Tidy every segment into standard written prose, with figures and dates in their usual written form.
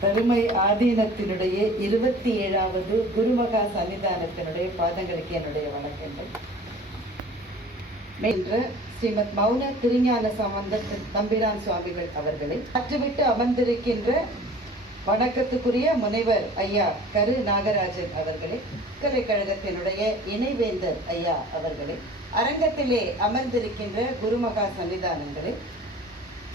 தருமை ஆதீனத்தினுடைய 27வது குருமகா சன்னிதானத்தினுடைய பாதங்களுக்கு என்னுடைய வணக்கங்கள். என்ற ஸ்ரீமத் மௌன திருஞான சம்பந்த தம்பிரான் சுவாமிகள் அவர்களை அற்றுவிட்டு அமர்ந்திருக்கின்ற வணக்கத்துக்குரிய முனைவர் ஐயா கரு நாகராஜன் அவர்களே, பல்கலைக்கழகத்தினுடைய இணைவேந்தர் ஐயா அவர்களே, அரங்கத்திலே அமர்ந்திருக்கின்ற குருமகா சன்னிதானங்களே,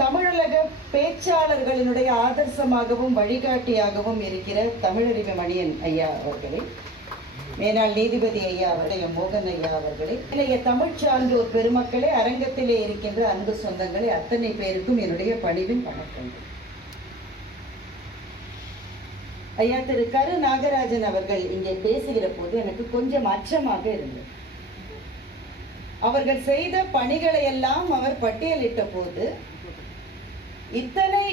தமிழக பேச்சாளர்களினுடைய ஆதர்சமாகவும் வழிகாட்டியாகவும் இருக்கிற தமிழறிவு மணியன் ஐயா அவர்களே, மேனாள் நீதிபதி ஐயா அவருடைய மோகன் ஐயா அவர்களே, இளைய தமிழ் சான்றோர் பெருமக்களே, அரங்கத்திலே இருக்கின்ற அன்பு சொந்தங்களே, அத்தனை பேருக்கும் என்னுடைய பணிவின் வணக்கங்கள். ஐயா திரு கரு நாகராஜன் அவர்கள் இங்கே பேசுகிற போது எனக்கு கொஞ்சம் அச்சமாக இருந்தது. அவர்கள் செய்த பணிகளை எல்லாம் அவர் பட்டியலிட்ட போது, இத்தனை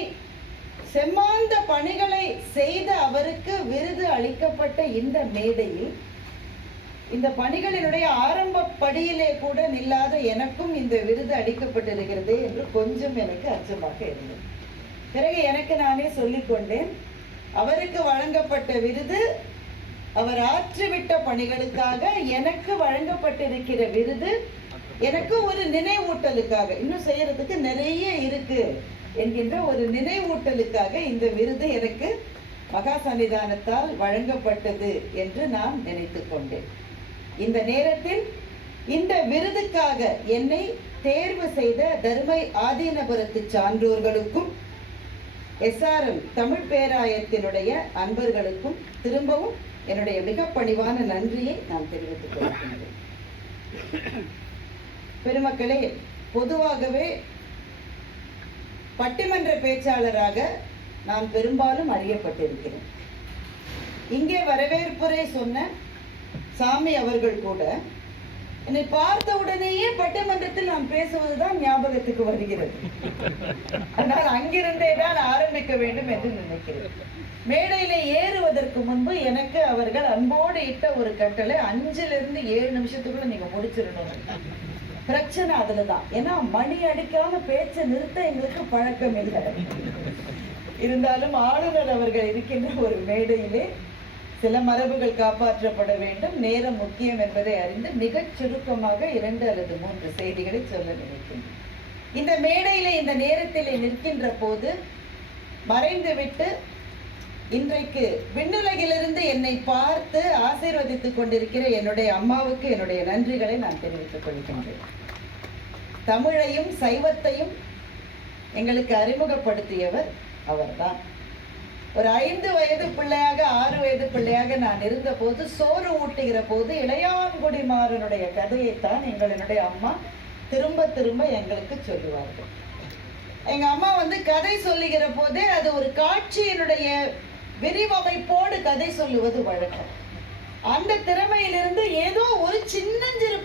செம்மாந்த பணிகளை செய்த அவருக்கு விருது அளிக்கப்பட்ட இந்த மேடையில், இந்த பணிகளினுடைய ஆரம்ப படியிலே கூட நில்லாத எனக்கும் இந்த விருது அளிக்கப்பட்டிருக்கிறது என்று கொஞ்சம் எனக்கு அச்சமாக இருந்தது. பிறகு எனக்கு நானே சொல்லிக் கொண்டேன், அவருக்கு வழங்கப்பட்ட விருது அவர் ஆற்றிவிட்ட பணிகளுக்காக, எனக்கு வழங்கப்பட்டிருக்கிற விருது எனக்கு ஒரு நினைவூட்டலுக்காக, இன்னும் செய்யறதுக்கு நிறைய இருக்கு என்கின்ற ஒரு நினைவூட்டலுக்காக இந்த விருது எனக்கு மகா சன்னிதானத்தால் வழங்கப்பட்டது என்று நான் நினைத்துக் கொண்டேன். இந்த நேரத்தில் இந்த விருதுக்காக என்னை தேர்வு செய்த தருமை ஆதீனபுரத்து சான்றோர்களுக்கும் SRM தமிழ் பேராயத்தினுடைய அன்பர்களுக்கும் திரும்பவும் என்னுடைய மிக பணிவான நன்றியை நான் தெரிவித்துக் கொள்கிறேன். பெருமக்களே, பொதுவாகவே பட்டிமன்ற பேச்சாளராக நான் பெரும்பாலும் அறியப்பட்டிருக்கிறேன். இங்கே வரவேற்புரை சொன்ன சாமி அவர்கள் கூட என்னை பார்த்த உடனேயே பட்டிமன்றத்தில் நான் பேசுவதுதான் ஞாபகத்துக்கு வருகிறது. ஆனால் அங்கிருந்தே தான் ஆரம்பிக்க வேண்டும் என்று நினைக்கிறேன். மேடையில ஏறுவதற்கு முன்பு எனக்கு அவர்கள் அன்போடு இட்ட ஒரு கட்டளை, 5லிருந்து 7 நிமிஷத்துக்குள்ள நீங்க முடிச்சிடணும். பிரச்சனை அதுலதான். ஏன்னா மணி அடிக்காம பேச்சை நிறுத்த எங்களுக்கு பழக்கம் இல்லை. இருந்தாலும் ஆளுநர் அவர்கள் இருக்கின்ற ஒரு மேடையிலே சில மரபுகள் காப்பாற்றப்பட வேண்டும், நேரம் முக்கியம் என்பதை அறிந்து மிகச் சுருக்கமாக 2 அல்லது 3 செய்திகளை சொல்ல நினைக்கின்றேன். இந்த மேடையிலே இந்த நேரத்திலே நிற்கின்ற போது மறைந்துவிட்டு இன்றைக்கு விண்ணுலகிலிருந்து என்னை பார்த்து ஆசீர்வதித்துக் கொண்டிருக்கிற என்னுடைய அம்மாவுக்கு என்னுடைய நன்றிகளை நான் தெரிவித்துக் கொள்கின்றேன். தமிழையும் சைவத்தையும் எங்களுக்கு அறிமுகப்படுத்தியவர் அவர்தான். ஒரு 5 வயது பிள்ளையாக 6 வயது பிள்ளையாக நான் இருந்த போது, சோறு ஊட்டுகிற போது இளையான்குடிமாறனுடைய கதையைத்தான் எங்களுடைய அம்மா திரும்ப திரும்ப எங்களுக்கு சொல்லுவார்கள். எங்க அம்மா கதை சொல்லுகிற போதே அது ஒரு காட்சியினுடைய விரிவமைப்போடு கதை சொல்லுவது வழக்கம். அந்த திறமையிலிருந்து ஏதோ ஒரு சின்னஞ்சிறு